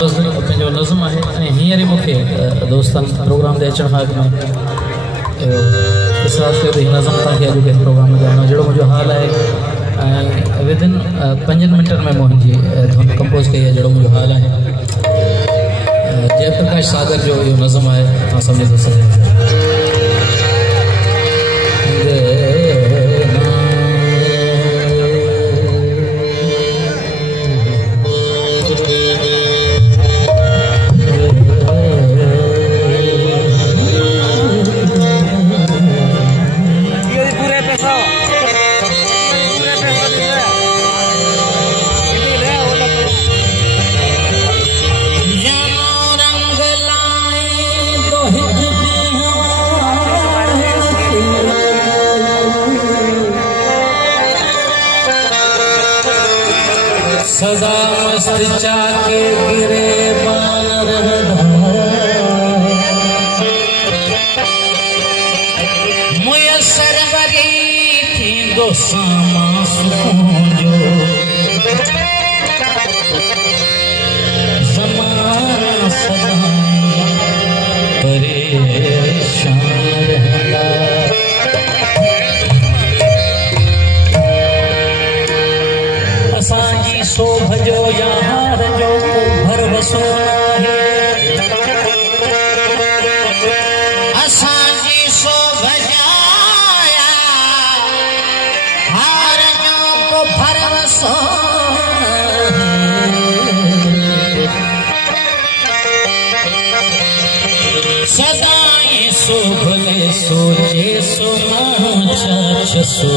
पंहिंजो नज़म आहे ऐं हींअर ई मूंखे दोस्तनि प्रोग्राम ते अचण खां अॻु में इसरार कयो त हीउ नज़म तव्हांखे अॼु कंहिं प्रोग्राम में ॻाइणो जहिड़ो मुंहिंजो हाल आहे ऐं विदिन 5 मिंटनि में मुंहिंजी धुन कंपोज़ कई आहे जहिड़ो मुंहिंजो हाल आहे। जयप्रकाश सागर जो इहो नज़म आहे, तव्हां सम्झी था सघो। सदा मस्त चाके गिरे बानर मुयसर वरी थींदो सामा सूंजो ज़माना सदा परेशान रहंदा। असांजी शोभ जो यार जो को भरवसो आहे, असांजी शोभ जो यार जो को भरवसो सदाई शोभले सोचे सो छछ सो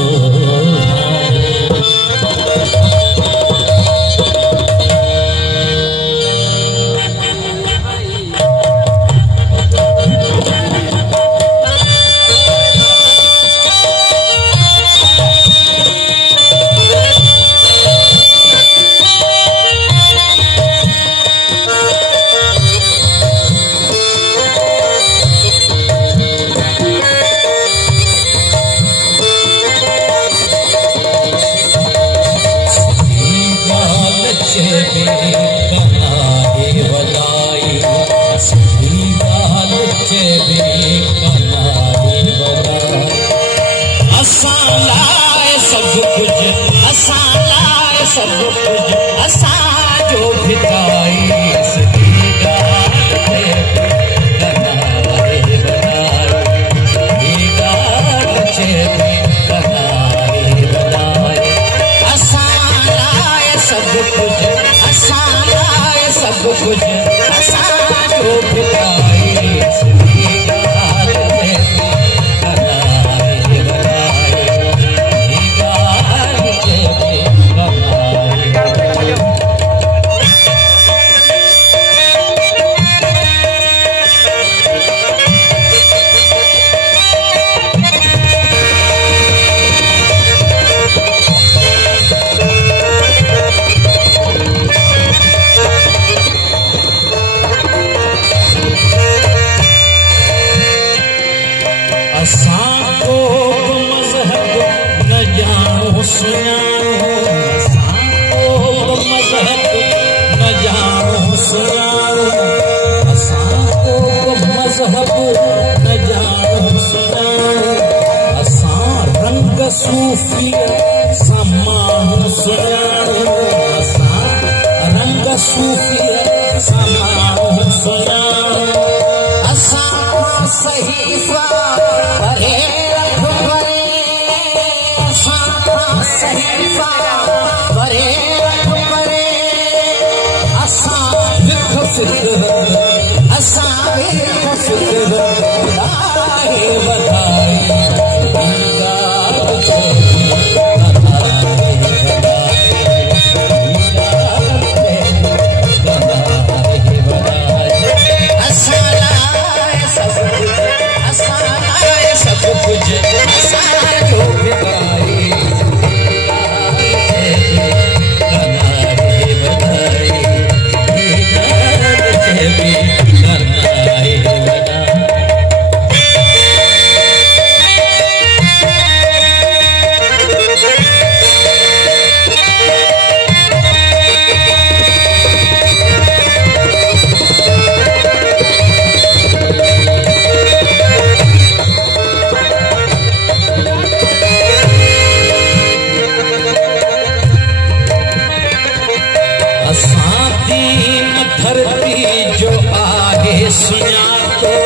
दीन धरती जो आहे सुञातो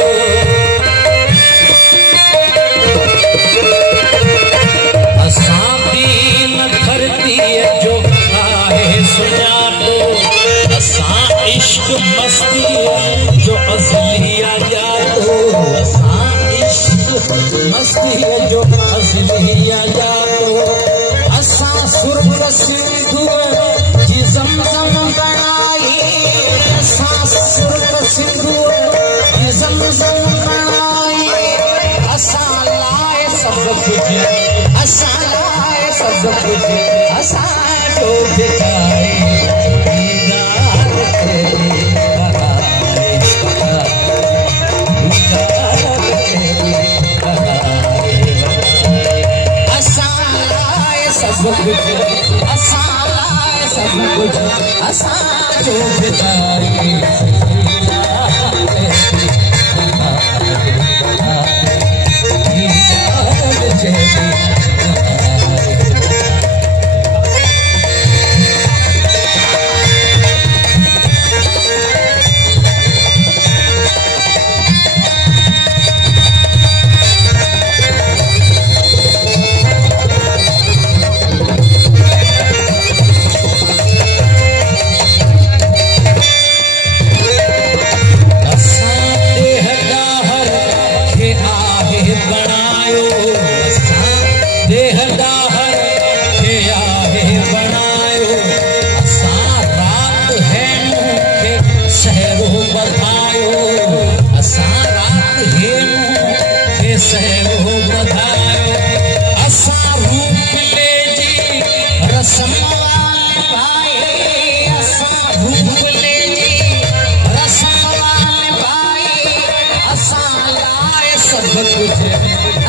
असां दीन धरती जो आहे सुञातो असां इश्क मस्ती जो असलिया जातो असां इश्क मस्ती जो असलिया जातो असां सुर्ग सिंधु जी ज़मज़म बनाई असां सुर्ग सिंधु जी ज़मज़म बनाई असां लाए सब कुछ असां लाए सब कुछ असां जो दिखाई सब कुछ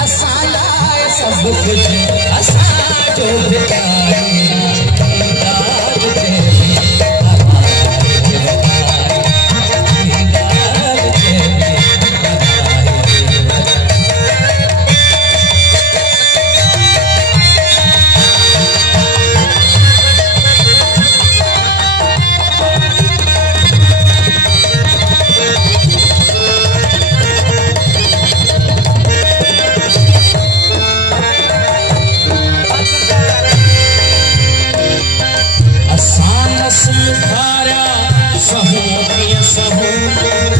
असां लाए सब कुछ असां जो बिताई सहू